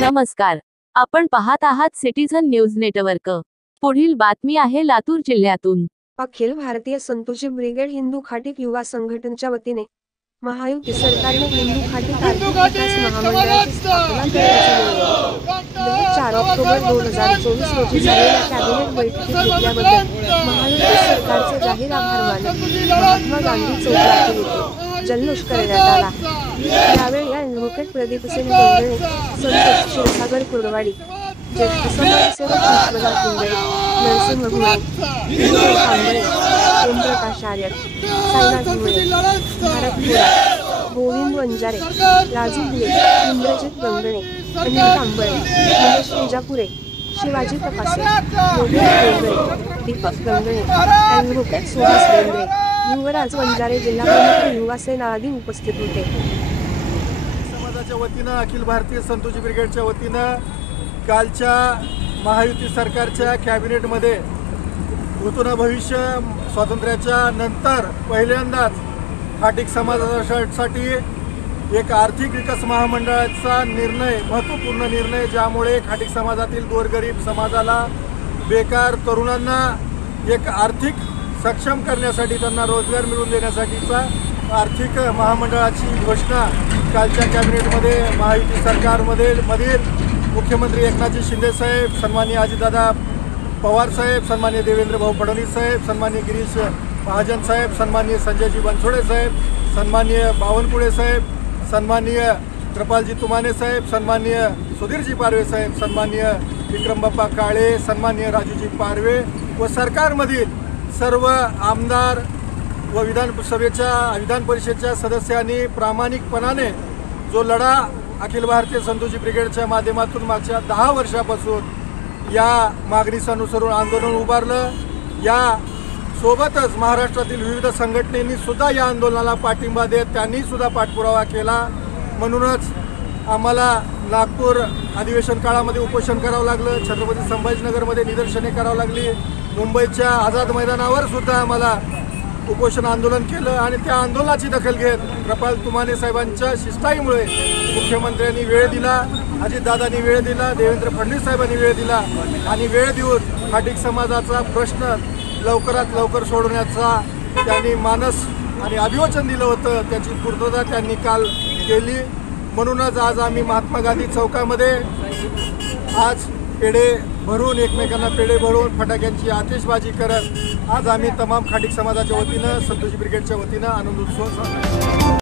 नमस्कार, आपण पाहत आहात सिटीझन न्यूज नेटवर्क। पुढील बातमी आहे लातूर जिल्ह्यातून। अखिल भारतीय संतोषी ब्रिगेड हिंदू खाटीक युवा संघटनेच्या वतीने महायुती सरकारने हिंदू खाटीक आर्थिक विकास महामंडळाची स्थापना करण्याचा 4 ऑक्टोबर 2024 रोजी झालेल्या कॅबिनेट बैठकीत घेतल्याबद्दल महायुती सरकारचे जाहीर आभार मानत महात्मा गांधी चौकातील येथे जल्लोष करण्यात आला। यावेळी ॲडव्होकेट प्रदीप सिंग गंगणे, संतोष क्षीरसागर कुर्डवाडी, ज्येष्ठ समाजसेवक विश्वनाथ कुंबळे, नरसिंह घुळे, कांबळे, ओमप्रकाश आर्य, साईनाथ घुळे, भारत पुरा, गोविंद वंजारे, राजू घुळे, इंद्रजित गंगणे, अनिल कांबळे, महेश विजापुरे, शिवाजी तपासे, मोहन गंगणे, दीपक गंगणे, ॲडव्होकेट सुहास बेंद्रे, युवराज वंजारे, जिल्हा प्रमुख युवा सेना आदी उपस्थित होते। समाजाच्या वतीनं अखिल भारतीय संतोषी ब्रिगेडच्या वतीनं कालच्या महायुती सरकारच्या कॅबिनेटमध्ये भूतून भविष्य स्वातंत्र्याच्या नंतर पहिल्यांदाच खाटीक समाजासाठी एक आर्थिक विकास महामंडळाचा निर्णय, महत्त्वपूर्ण निर्णय, ज्यामुळे खाटीक समाजातील गोरगरीब समाजाला, बेकार तरुणांना एक आर्थिक सक्षम करण्यासाठी, त्यांना रोजगार मिळवून देण्यासाठीचा आर्थिक महामंडळाची घोषणा कालच्या कॅबिनेटमध्ये महायुती सरकारमधील मुख्यमंत्री एकनाथजी शिंदे साहेब, सन्माननीय अजितदादा पवार साहेब, सन्माननीय देवेंद्र भाऊ फडणवीस साहेब, सन्माननीय गिरीश महाजन साहेब, सन्माननीय संजयजी बनसोडे साहेब, सन्माननीय बावनकुळे साहेब, सन्माननीय कृपालजी तुमाने साहेब, सन्माननीय सुधीरजी पारवे साहेब, सन्माननीय विक्रमबाप्पा काळे, सन्माननीय राजूजी पारवे व सरकारमधील सर्व आमदार व विधान परिषदेच्या सदस्यांनी प्रामाणिकपणाने जो लढा अखिल भारतीय संतोषी ब्रिगेडच्या माध्यमातून मागच्या 10 वर्षापासून या मागणीस अनुसरून आंदोलन उभारलं, या सोबतच महाराष्ट्रातील विविध संघटनेनी सुद्धा या आंदोलनाला पाठिंबा देत त्यांनी सुद्धा पाठपुरावा केला। म्हणूनच आम्हाला नागपूर अधिवेशन काळामध्ये उपोषण करावं लागलं, छत्रपती संभाजीनगरमध्ये निदर्शने करावं लागली, मुंबईच्या आझाद मैदानावर सुद्धा आम्हाला उपोषण आंदोलन केलं आणि त्या आंदोलनाची दखल घेत कृपाल तुमाने साहेबांच्या शिष्टाईमुळे मुख्यमंत्र्यांनी वेळ दिला, अजितदादांनी वेळ दिला, देवेंद्र फडणवीस साहेबांनी वेळ दिला आणि वेळ देऊन खाटीक समाजाचा प्रश्न लवकरात लवकर सोडवण्याचा त्यांनी मानस आणि अभिवचन दिलं होतं, त्याची पूर्तता त्यांनी काल केली। म्हणूनच आज आम्ही महात्मा गांधी चौकामध्ये आज पेढे भरून, एकमेकांना पेढे भरून, फटाक्यांची आतिषबाजी करत आज आम्ही तमाम खाटीक समाजाच्या वतीनं, संतोषी ब्रिगेडच्या वतीनं आनंद उत्सव साजरा